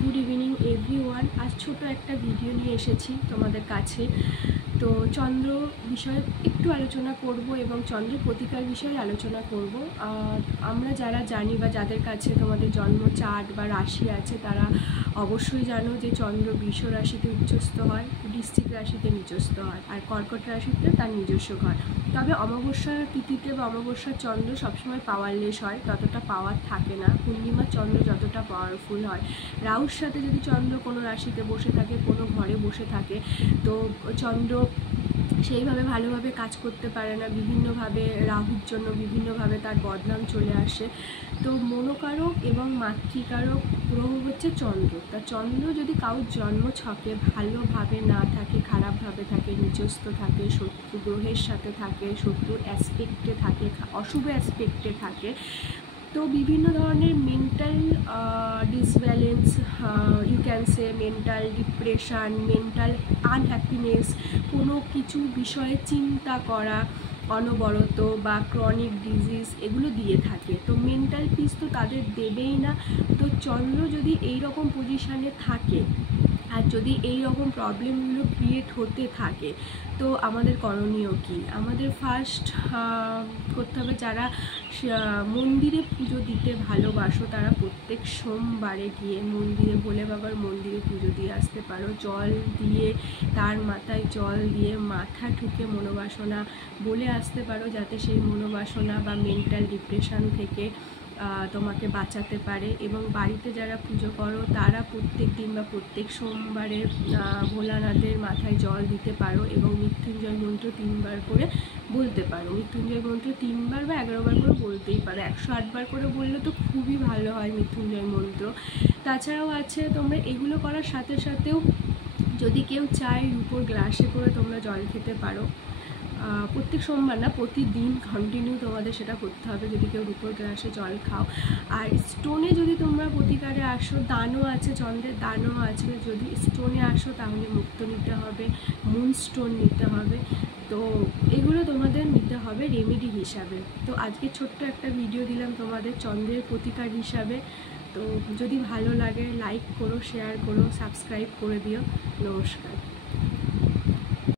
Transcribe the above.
Good evening everyone. আজ ছোট একটা ভিডিও নিয়ে এসেছি তোমাদের কাছে। তো চন্দ্র বিষয়ে একটু আলোচনা করব এবং চন্দ্রের প্রতিকার বিষয়ে আলোচনা করব। আমরা যারা জানি বা যাদের কাছে তোমাদের জন্ম চার্ট বা রাশি আছে তারা অবশ্যই জানো যে চন্দ্র বৃষ রাশিতে উচ্চস্থ হয়, বৃশ্চিক রাশিতে নিচস্থ হয়, আর কর্কট রাশিতে তার নিজস্ব হয়। তবে অমাবস্যার তিথিতে বা অমাবস্যার চন্দ্র সবসময় পাওয়ারলেস হয়, ততটা পাওয়ার থাকে না। পূর্ণিমার চন্দ্র যতটা পাওয়ারফুল হয়। রাহুর সাথে যদি চন্দ্র কোনো রাশিতে বসে থাকে, কোনো ঘরে বসে থাকে, তো চন্দ্র সেইভাবে ভালোভাবে কাজ করতে পারে না। বিভিন্নভাবে রাহুর জন্য বিভিন্নভাবে তার বদনাম চলে আসে। তো মনোকারক এবং মাতৃকারক গ্রহ হচ্ছে চন্দ্র। তা চন্দ্র যদি কারোর জন্ম ছকে ভালোভাবে না থাকে, খারাপভাবে থাকে, নিচস্থ থাকে, শত্রু গ্রহের সাথে থাকে, শত্রুর অ্যাসপেক্টে থাকে, অশুভ অ্যাসপেক্টে থাকে, তো বিভিন্ন ধরনের mental disbalance, you can say mental depression, mental unhappiness, কোনো কিছু বিষয়ে চিন্তা করা অনবরত বা ক্রনিক ডিজিজ এগুলো দিয়ে থাকে। তো মেন্টাল পিস তো তাদের দেবেই না। তো চন্দ্র যদি এই রকম পজিশানে থাকে আর যদি এই রকম প্রবলেমগুলো ক্রিয়েট হতে থাকে, তো আমাদের করণীয় কী? আমাদের ফার্স্ট করতে হবে, যারা মন্দিরে পুজো দিতে ভালোবাসো তারা প্রত্যেক সোমবারে গিয়ে মন্দিরে, ভোলে বাবার মন্দিরে পুজো দিয়ে আসতে পারো। জল দিয়ে, তার মাথায় জল দিয়ে মাথা ঠুকে মনোবাসনা বলে আসতে পারো, যাতে সেই মনোবাসনা বা মেন্টাল ডিপ্রেশন থেকে তোমাকে বাঁচাতে পারে। এবং বাড়িতে যারা পুজো করো তারা প্রত্যেক দিন বা প্রত্যেক সোমবারে ভোলানাথের মাথায় জল দিতে পারো এবং মৃত্যুঞ্জয় মন্ত্র 3 বার করে বলতে পারো। মৃত্যুঞ্জয় মন্ত্র 3 বার বা 11 বার করে বলতেই পারো। 108 বার করে বললে তো খুবই ভালো হয় মৃত্যুঞ্জয় মন্ত্র। তাছাড়াও আছে, তোমরা এগুলো করার সাথে সাথেও যদি কেউ চায় রূপোর গ্লাসে করে তোমরা জল খেতে পারো। প্রত্যেক সোমবার না, প্রতিদিন কন্টিনিউ তোমাদের সেটা করতে হবে যদি কেউ রূপোর গ্লাসে জল খাও। আর স্টোনে যদি তোমরা প্রতিকারে আসো, দানও আছে, চন্দ্রের দানও আছে। যদি স্টোনে আসো তাহলে মুক্ত নিতে হবে, মুন স্টোন নিতে হবে। তো এগুলো তোমাদের নিতে হবে রেমেডি হিসাবে। তো আজকে ছোট্ট একটা ভিডিও দিলাম তোমাদের চন্দ্রের প্রতিকার হিসাবে। তো যদি ভালো লাগে লাইক করো, শেয়ার করো, সাবস্ক্রাইব করে দিও। নমস্কার।